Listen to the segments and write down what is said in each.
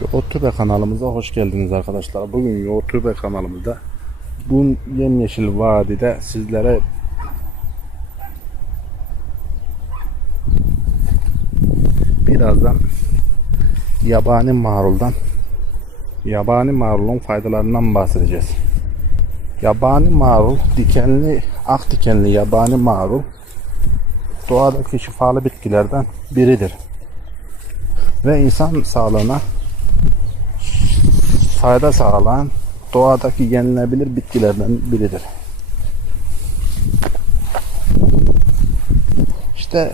YouTube kanalımıza hoş geldiniz arkadaşlar. Bugün YouTube kanalımızda bu yemyeşil vadide sizlere birazdan yabani maruldan yabani marulun faydalarından bahsedeceğiz. Yabani marul, dikenli, ak dikenli yabani marul doğadaki şifalı bitkilerden biridir. Ve insan sağlığına fayda sağlayan doğadaki yenilebilir bitkilerden biridir. İşte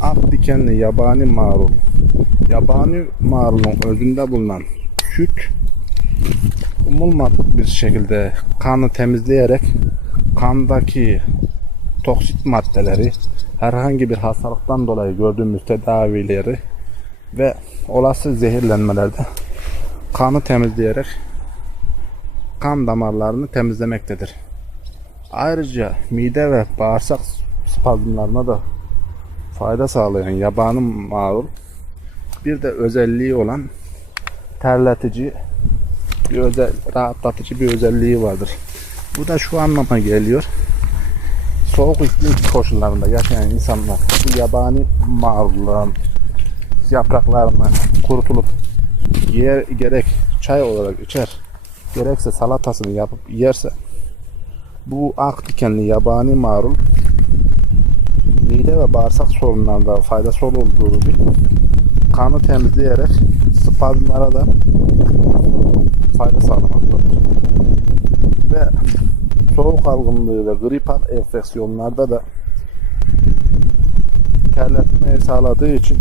ak dikenli yabani marul. Yabani marulun özünde bulunan süt umulmadık bir şekilde kanı temizleyerek kandaki toksit maddeleri herhangi bir hastalıktan dolayı gördüğümüz tedavileri ve olası zehirlenmelerde kanı temizleyerek kan damarlarını temizlemektedir. Ayrıca mide ve bağırsak spazmlarına da fayda sağlayan yabani marul bir de özelliği olan terletici bir özel rahatlatıcı bir özelliği vardır. Bu da şu anlama geliyor. Soğuk iklim koşullarında yaşayan insanlar bu yabani marulların yapraklarını kurutulup yer, gerek çay olarak içer gerekse salatasını yapıp yerse bu ak dikenli yabani marul mide ve bağırsak sorunlarında faydası olduğu gibi kanı temizleyerek spazmlara da fayda sağlamaktadır. Ve soğuk algınlığı ve gripal enfeksiyonlarda da terletmeyi sağladığı için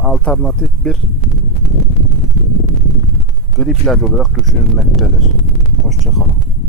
alternatif bir gri plaj olarak düşünülmektedir. Hoşçakalın.